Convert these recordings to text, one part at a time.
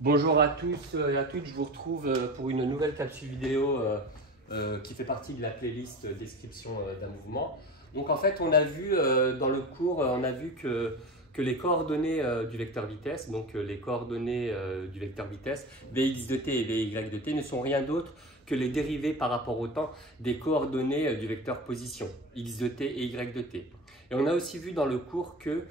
Bonjour à tous et à toutes, je vous retrouve pour une nouvelle capsule vidéo qui fait partie de la playlist description d'un mouvement. Donc en fait on a vu dans le cours, on a vu que les coordonnées du vecteur vitesse, donc les coordonnées du vecteur vitesse, Vx de t et Vy de t ne sont rien d'autre que les dérivées par rapport au temps des coordonnées du vecteur position, x de t et y de t. Et on a aussi vu dans le cours que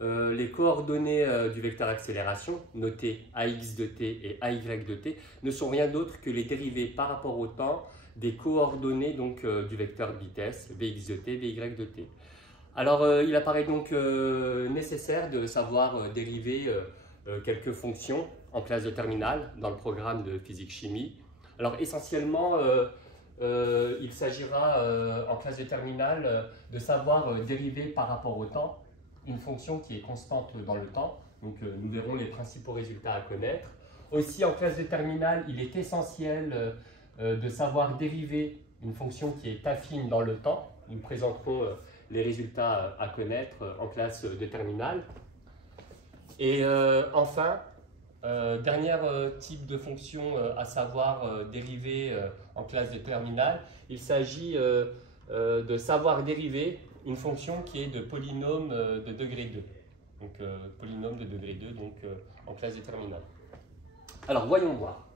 les coordonnées du vecteur accélération, notées ax de t et ay de t, ne sont rien d'autre que les dérivées par rapport au temps des coordonnées donc, du vecteur vitesse, vx de t, vy de t. Alors il apparaît donc nécessaire de savoir dériver quelques fonctions en classe de terminale dans le programme de physique-chimie. Alors essentiellement, il s'agira en classe de terminale de savoir dériver par rapport au temps une fonction qui est constante dans le temps. Donc nous verrons les principaux résultats à connaître. Aussi en classe de terminale, il est essentiel de savoir dériver une fonction qui est affine dans le temps. Nous présenterons les résultats à connaître en classe de terminale. Et enfin, dernier type de fonction à savoir dériver en classe de terminale, il s'agit de savoir dériver une fonction qui est de polynôme de degré 2. Donc polynôme de degré 2 donc, en classe de terminale. Alors voyons voir.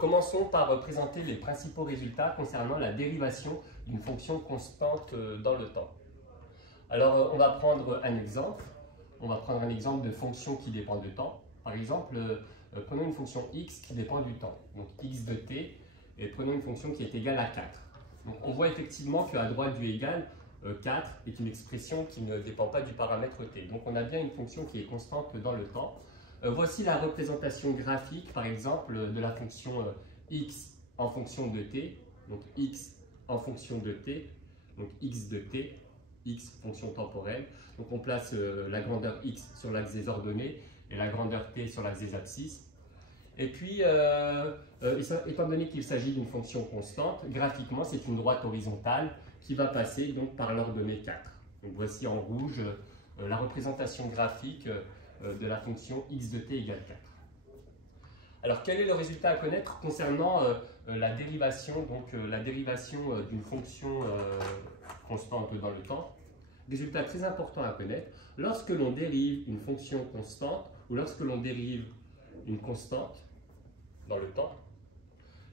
Commençons par présenter les principaux résultats concernant la dérivation d'une fonction constante dans le temps. Alors on va prendre un exemple. On va prendre un exemple de fonction qui dépend du temps. Par exemple, prenons une fonction x qui dépend du temps. Donc x de t, et prenons une fonction qui est égale à 4. Donc on voit effectivement qu'à droite du égal, 4 est une expression qui ne dépend pas du paramètre t. Donc on a bien une fonction qui est constante dans le temps. Voici la représentation graphique, par exemple, de la fonction x en fonction de t. Donc x en fonction de t, donc x de t, x fonction temporelle. Donc on place la grandeur x sur l'axe des ordonnées et la grandeur t sur l'axe des abscisses. Et puis, étant donné qu'il s'agit d'une fonction constante, graphiquement, c'est une droite horizontale qui va passer donc, par l'ordonnée 4. Donc, voici en rouge la représentation graphique de la fonction x de t égale 4. Alors, quel est le résultat à connaître concernant la dérivation, d'une fonction constante dans le temps? Résultat très important à connaître, lorsque l'on dérive une fonction constante ou lorsque l'on dérive une constante dans le temps,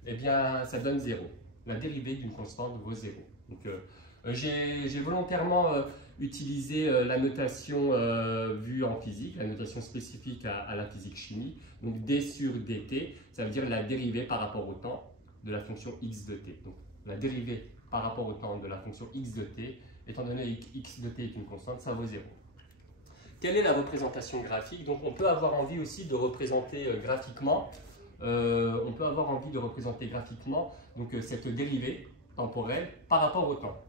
eh bien ça donne 0. La dérivée d'une constante vaut 0. Donc j'ai volontairement utilisé la notation vue en physique, la notation spécifique à la physique-chimie. Donc d sur dt, ça veut dire la dérivée par rapport au temps de la fonction x de t. Donc la dérivée par rapport au temps de la fonction x de t, étant donné que x de t est une constante, ça vaut 0. Quelle est la représentation graphique? Donc on peut avoir envie aussi de représenter graphiquement, donc, cette dérivée temporelle par rapport au temps.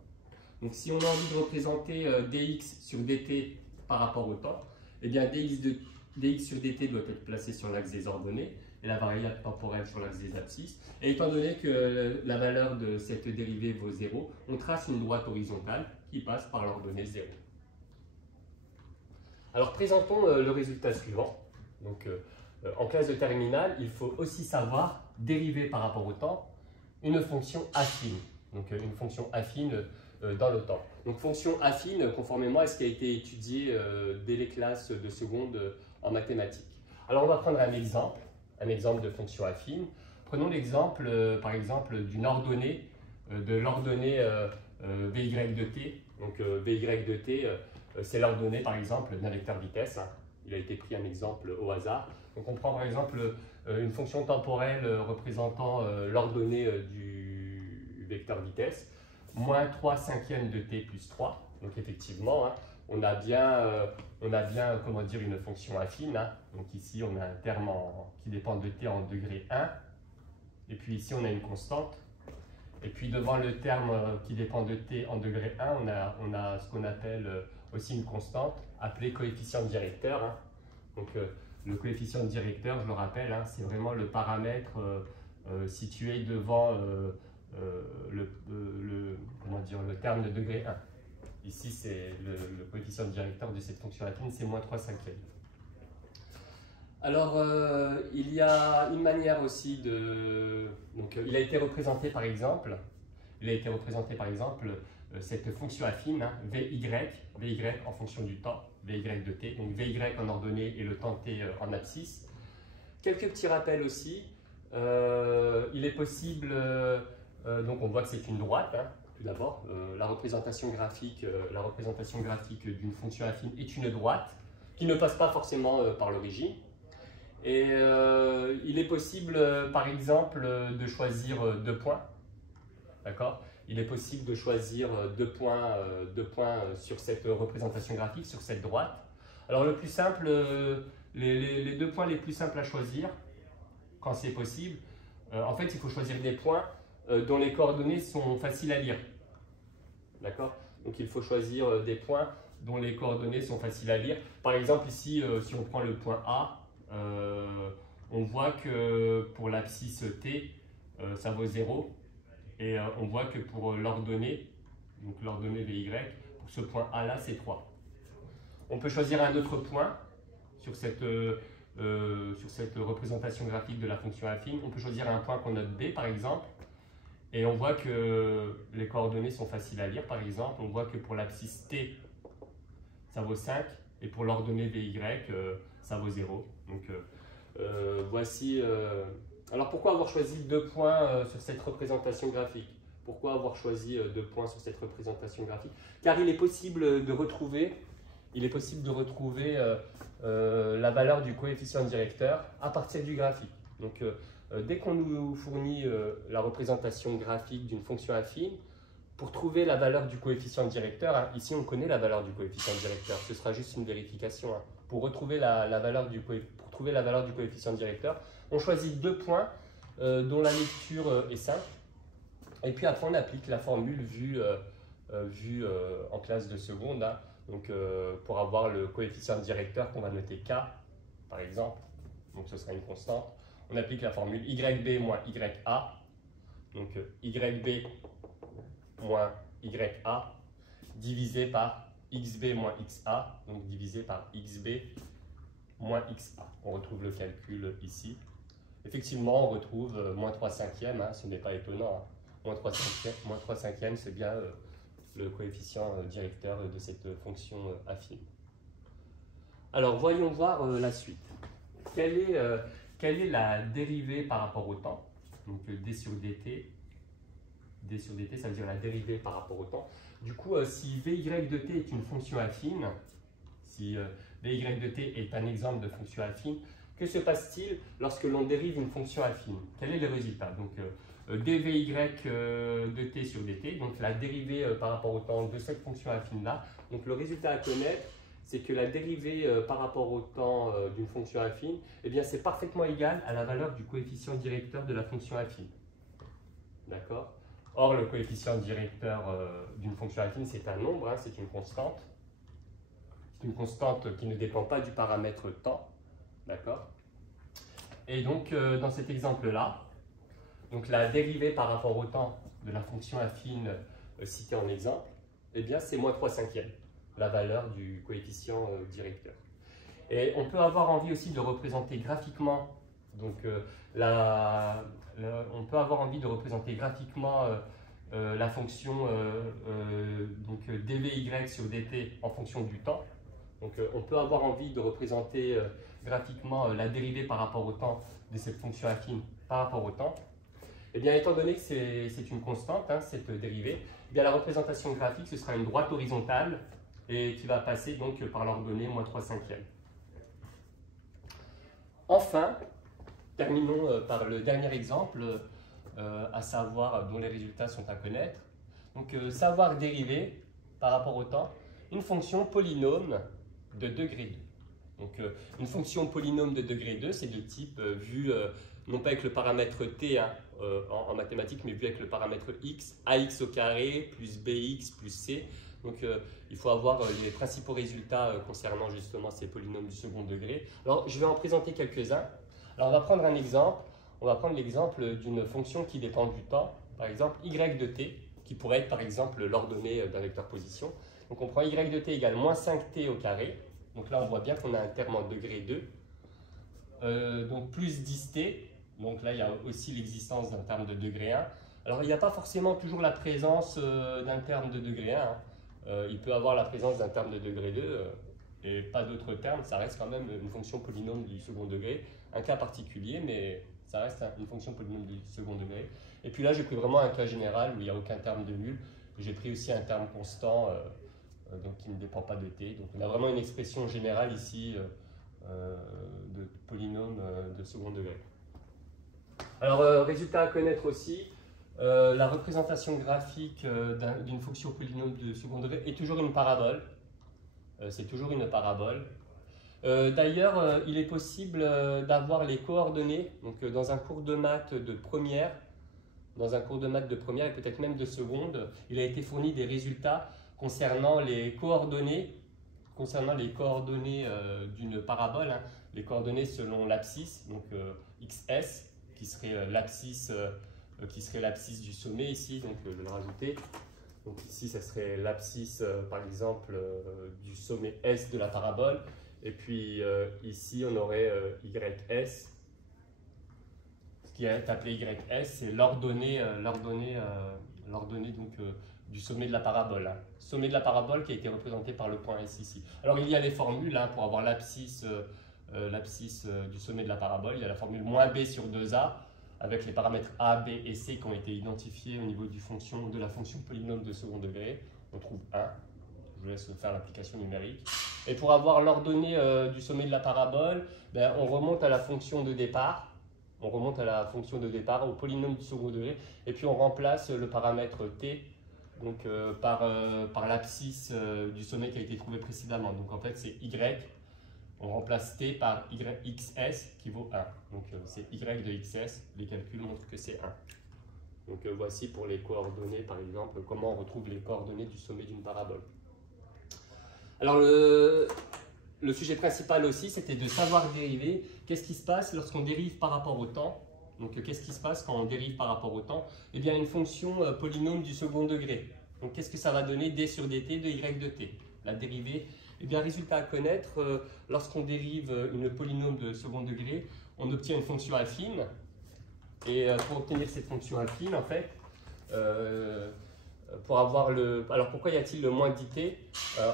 Donc si on a envie de représenter dx sur dt par rapport au temps, eh bien dx sur dt doit être placé sur l'axe des ordonnées et la variable temporelle sur l'axe des abscisses. Et étant donné que la valeur de cette dérivée vaut 0, on trace une droite horizontale qui passe par l'ordonnée 0. Alors présentons le résultat suivant. Donc, en classe de terminale, il faut aussi savoir dériver par rapport au temps une fonction affine. Donc une fonction affine dans le temps. Donc fonction affine conformément à ce qui a été étudié dès les classes de seconde en mathématiques. Alors on va prendre un exemple de fonction affine. Prenons l'exemple par exemple d'une ordonnée, de l'ordonnée Vy de t. Donc Vy de t, c'est l'ordonnée par exemple d'un vecteur vitesse. Il a été pris un exemple au hasard. Donc on prend par exemple une fonction temporelle représentant l'ordonnée du vecteur vitesse, moins 3 cinquièmes de t plus 3. Donc effectivement, on a bien comment dire, une fonction affine. Donc ici, on a un terme qui dépend de t en degré 1. Et puis ici, on a une constante. Et puis devant le terme qui dépend de t en degré 1, on a ce qu'on appelle aussi une constante appelée coefficient directeur. Donc le coefficient directeur, je le rappelle, c'est vraiment le paramètre situé devant le terme de degré 1. Ici, c'est le coefficient directeur de cette fonction affine, c'est moins 3 cinquièmes. Alors, il y a une manière aussi de... Donc, il a été représenté par exemple, cette fonction affine, hein, Vy en fonction du temps, Vy de t, donc Vy en ordonnée et le temps t en abscisse. Quelques petits rappels aussi. Il est possible, donc on voit que c'est une droite, hein, tout d'abord. La représentation graphique d'une fonction affine est une droite qui ne passe pas forcément par l'origine. Et il est possible, par exemple, de choisir deux points. D'accord ? Il est possible de choisir deux points sur cette représentation graphique, sur cette droite. Alors le plus simple, les deux points les plus simples à choisir, quand c'est possible, en fait, il faut choisir des points dont les coordonnées sont faciles à lire. D'accord ? Donc il faut choisir des points dont les coordonnées sont faciles à lire. Par exemple, ici, si on prend le point A, on voit que pour l'abscisse t, ça vaut 0. Et on voit que pour l'ordonnée, donc l'ordonnée Vy, pour ce point A là, c'est 3. On peut choisir un autre point sur cette représentation graphique de la fonction affine. On peut choisir un point qu'on note B par exemple. Et on voit que les coordonnées sont faciles à lire. Par exemple, on voit que pour l'abscisse t, ça vaut 5. Et pour l'ordonnée Vy, ça vaut 0. Donc voici... Alors pourquoi avoir choisi deux points sur cette représentation graphique? Pourquoi avoir choisi deux points sur cette représentation graphique? Car il est possible de retrouver, la valeur du coefficient directeur à partir du graphique. Donc dès qu'on nous fournit la représentation graphique d'une fonction affine, pour trouver la valeur du coefficient directeur, hein, ici on connaît la valeur du coefficient directeur, ce sera juste une vérification. Hein. Pour retrouver la valeur du coefficient directeur, on choisit deux points dont la lecture est simple. Et puis après, on applique la formule vue en classe de seconde. Hein. Donc, pour avoir le coefficient directeur qu'on va noter k, par exemple, donc ce sera une constante, on applique la formule yb moins ya. Donc, yb moins ya divisé par xb moins xa, donc divisé par xb moins xa. On retrouve le calcul ici. Effectivement, on retrouve moins 3 cinquièmes, hein, ce n'est pas étonnant. Hein. Moins 3 cinquièmes, c'est bien le coefficient directeur de cette fonction affine. Alors, voyons voir la suite. Quelle est la dérivée par rapport au temps? Donc, d sur dt. D sur dt, ça veut dire la dérivée par rapport au temps. Du coup, si Vy de t est une fonction affine, si Vy de t est un exemple de fonction affine, que se passe-t-il lorsque l'on dérive une fonction affine? Quel est le résultat? Donc, dvy de t sur dt, donc la dérivée par rapport au temps de cette fonction affine-là. Donc, le résultat à connaître, c'est que la dérivée par rapport au temps d'une fonction affine, eh bien, c'est parfaitement égal à la valeur du coefficient directeur de la fonction affine. D'accord? Or, le coefficient directeur d'une fonction affine, c'est un nombre, hein, c'est une constante. C'est une constante qui ne dépend pas du paramètre temps. D'accord? Et donc, dans cet exemple-là, donc la dérivée par rapport au temps de la fonction affine citée en exemple, eh bien, c'est moins 3 cinquièmes, la valeur du coefficient directeur. Et on peut avoir envie aussi de représenter graphiquement, donc on peut avoir envie de représenter graphiquement la fonction donc dvy sur dt en fonction du temps. Donc on peut avoir envie de représenter graphiquement la dérivée par rapport au temps de cette fonction affine par rapport au temps. Et bien étant donné que c'est une constante, hein, cette dérivée, eh bien, la représentation graphique ce sera une droite horizontale et qui va passer donc par l'ordonnée moins 3 cinquièmes. Enfin, terminons par le dernier exemple, à savoir dont les résultats sont à connaître. Donc savoir dériver par rapport au temps une fonction polynôme de degré 2. Donc une fonction polynôme de degré 2, c'est de type vu non pas avec le paramètre t hein, en mathématiques, mais vu avec le paramètre x, ax au carré plus bx plus c. Donc il faut avoir les principaux résultats concernant justement ces polynômes du second degré. Alors je vais en présenter quelques-uns. Alors on va prendre un exemple. On va prendre l'exemple d'une fonction qui dépend du temps, par exemple y de t, qui pourrait être par exemple l'ordonnée d'un vecteur position. Donc on prend y de t égale moins 5t au carré. Donc là on voit bien qu'on a un terme en degré 2. donc plus 10t. Donc là, il y a aussi l'existence d'un terme de degré 1. Alors, il n'y a pas forcément toujours la présence d'un terme de degré 1. Il peut avoir la présence d'un terme de degré 2 et pas d'autres termes. Ça reste quand même une fonction polynôme du second degré. Un cas particulier, mais ça reste une fonction polynôme du second degré. Et puis là, j'ai pris vraiment un cas général où il n'y a aucun terme de nul. J'ai pris aussi un terme constant donc qui ne dépend pas de t. Donc on a vraiment une expression générale ici de polynôme de second degré. Alors, résultat à connaître aussi, la représentation graphique d'une fonction polynôme de second degré est toujours une parabole. C'est toujours une parabole. D'ailleurs, il est possible d'avoir les coordonnées, donc dans un cours de maths de première, et peut-être même de seconde, il a été fourni des résultats concernant les coordonnées d'une parabole, hein, les coordonnées selon l'abscisse, donc xs, qui serait l'abscisse du sommet ici, donc je vais le rajouter. Donc ici, ça serait l'abscisse, par exemple, du sommet S de la parabole. Et puis ici, on aurait YS. Ce qui est appelé YS, c'est l'ordonnée donc, du sommet de la parabole. Hein. Sommet de la parabole qui a été représenté par le point S ici. Alors il y a les formules hein, pour avoir l'abscisse du sommet de la parabole. Il y a la formule moins b sur 2a avec les paramètres a, b et c qui ont été identifiés au niveau de la fonction polynôme de second degré. On trouve 1. Je vous laisse faire l'application numérique. Et pour avoir l'ordonnée du sommet de la parabole, ben, on remonte à la fonction de départ. Au polynôme du second degré, et puis on remplace le paramètre t donc, par l'abscisse du sommet qui a été trouvé précédemment. Donc en fait c'est y, on remplace t par xs qui vaut 1. Donc c'est y de xs, les calculs montrent que c'est 1. Donc voici pour les coordonnées par exemple, comment on retrouve les coordonnées du sommet d'une parabole. Alors le sujet principal aussi, c'était de savoir dériver. Qu'est-ce qui se passe lorsqu'on dérive par rapport au temps? Donc, qu'est-ce qui se passe quand on dérive par rapport au temps? Eh bien, une fonction polynôme du second degré. Donc, qu'est-ce que ça va donner? D sur dt de y de t. La dérivée, eh bien, résultat à connaître, lorsqu'on dérive une polynôme de second degré, on obtient une fonction affine. Et pour obtenir cette fonction affine, en fait, pour avoir le... Alors, pourquoi y a-t-il le moins d'it?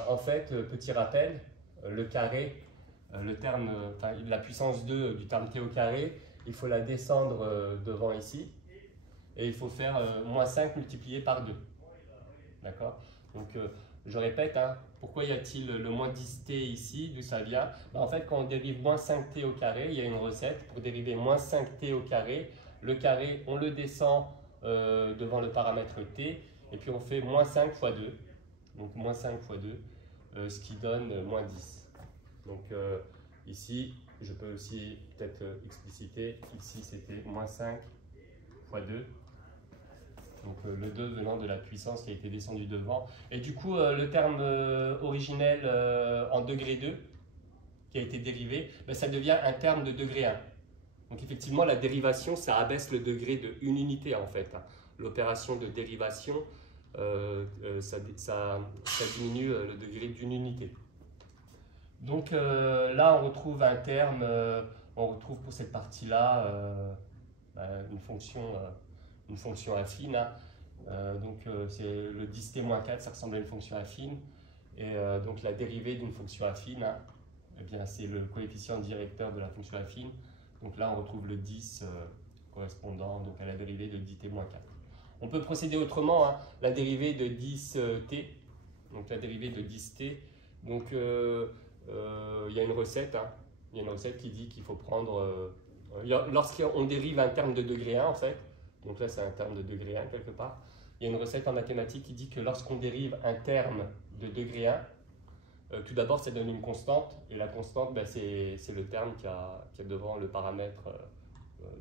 En fait, petit rappel, le carré, la puissance 2 du terme t au carré, il faut la descendre devant ici, et il faut faire moins 5 multiplié par 2. D'accord? Donc, je répète, hein, pourquoi y a-t-il le moins 10t ici? D'où ça vient? Ben, en fait, quand on dérive moins 5t au carré, il y a une recette pour dériver moins 5t au carré. Le carré, on le descend devant le paramètre t, et puis on fait moins 5 fois 2. Donc, moins 5 fois 2, ce qui donne moins 10. Donc, ici, je peux aussi peut-être expliciter, ici c'était moins 5 fois 2, donc le 2 venant de la puissance qui a été descendue devant. Et du coup, le terme originel en degré 2, qui a été dérivé, ben, ça devient un terme de degré 1. Donc effectivement, la dérivation, ça abaisse le degré de une unité en fait. L'opération de dérivation, ça diminue le degré d'une unité. Donc là, on retrouve un terme, on retrouve pour cette partie-là une fonction affine. Hein. Donc c'est le 10t-4, ça ressemble à une fonction affine. Et donc la dérivée d'une fonction affine, hein, eh bien c'est le coefficient directeur de la fonction affine. Donc là, on retrouve le 10 correspondant donc, à la dérivée de 10t-4. On peut procéder autrement, hein, la dérivée de 10t, donc la dérivée de 10t, donc il y a une recette, hein. Il y a une recette qui dit qu'il faut prendre, lorsqu'on dérive un terme de degré 1 en fait, donc là c'est un terme de degré 1 quelque part, il y a une recette en mathématiques qui dit que lorsqu'on dérive un terme de degré 1, tout d'abord ça donne une constante, et la constante ben, c'est le terme qui a devant le paramètre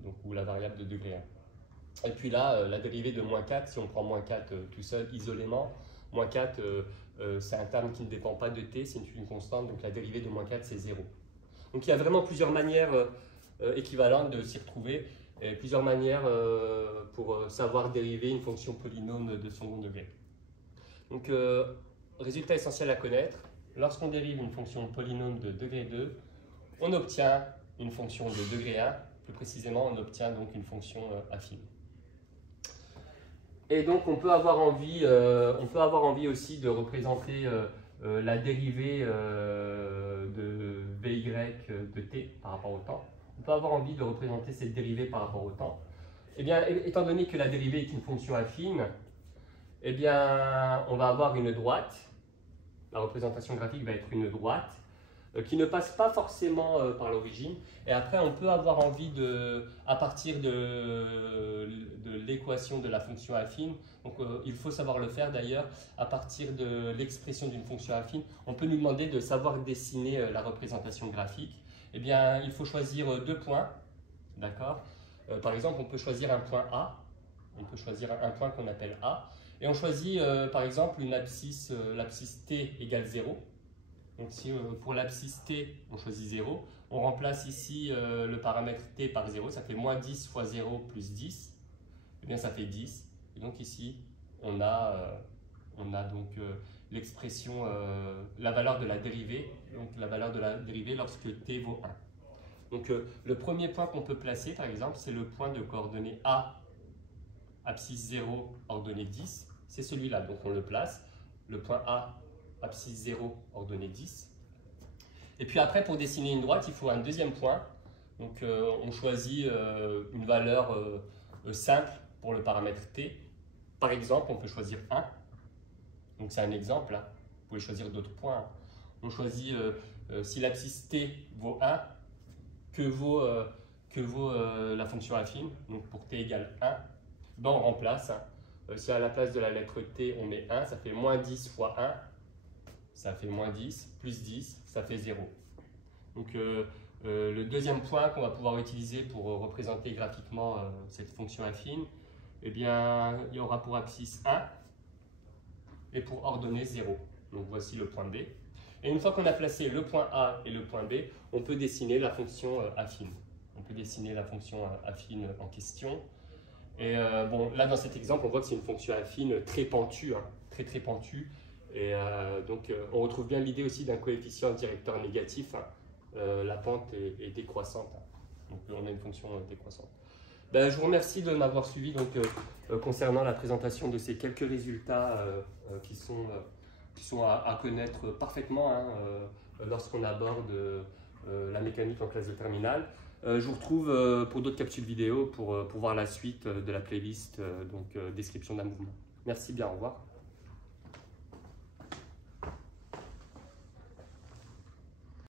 donc, ou la variable de degré 1. Et puis là, la dérivée de moins 4, si on prend moins 4 tout seul, isolément, moins 4 c'est un terme qui ne dépend pas de t, c'est une constante, donc la dérivée de moins 4 c'est 0. Donc il y a vraiment plusieurs manières équivalentes de s'y retrouver, et plusieurs manières pour savoir dériver une fonction polynôme de second degré. Donc résultat essentiel à connaître, lorsqu'on dérive une fonction polynôme de degré 2, on obtient une fonction de degré 1. Plus précisément, on obtient donc une fonction affine. Et donc, on peut avoir envie aussi de représenter la dérivée de Vy de t par rapport au temps. On peut avoir envie de représenter cette dérivée par rapport au temps. Eh bien, étant donné que la dérivée est une fonction affine, eh bien, on va avoir une droite. La représentation graphique va être une droite qui ne passe pas forcément par l'origine. Et après, on peut avoir envie à partir de l'équation de la fonction affine, donc il faut savoir le faire d'ailleurs, à partir de l'expression d'une fonction affine, on peut nous demander de savoir dessiner la représentation graphique. Eh bien, il faut choisir deux points, d'accord? Par exemple, on peut choisir un point A, on peut choisir un point qu'on appelle A, et on choisit par exemple une abscisse, l'abscisse t égale 0. Donc si pour l'abscisse t, on choisit 0, on remplace ici le paramètre t par 0, ça fait moins 10 fois 0 plus 10, et bien ça fait 10. Et donc ici, on a donc l'expression, la valeur de la dérivée, donc la valeur de la dérivée lorsque t vaut 1. Donc le premier point qu'on peut placer, par exemple, c'est le point de coordonnées A, abscisse 0, ordonnée 10. C'est celui-là, donc on le place. Le point A, abscisse 0, ordonnée 10. Et puis après, pour dessiner une droite, il faut un deuxième point. Donc on choisit une valeur simple pour le paramètre t. Par exemple, on peut choisir 1. Donc c'est un exemple, hein. Vous pouvez choisir d'autres points. On choisit, si l'abscisse t vaut 1, que vaut la fonction affine. Donc pour t égale 1, ben on remplace. Hein. Si à la place de la lettre t, on met 1, ça fait moins 10 fois 1, ça fait moins 10, plus 10, ça fait 0. Donc le deuxième point qu'on va pouvoir utiliser pour représenter graphiquement cette fonction affine, eh bien, il y aura pour abscisse 1 et pour ordonnée 0. Donc voici le point B. Et une fois qu'on a placé le point A et le point B, on peut dessiner la fonction affine. On peut dessiner la fonction affine en question. Et bon, là, dans cet exemple, on voit que c'est une fonction affine très pentue, hein, très pentue. Et donc, on retrouve bien l'idée aussi d'un coefficient directeur négatif. Hein. La pente est décroissante. Hein. Donc, on a une fonction décroissante. Ben, je vous remercie de m'avoir suivi donc, concernant la présentation de ces quelques résultats qui sont à connaître parfaitement hein, lorsqu'on aborde la mécanique en classe de terminale. Je vous retrouve pour d'autres capsules vidéo pour voir la suite de la playlist, donc description d'un mouvement. Merci bien, au revoir.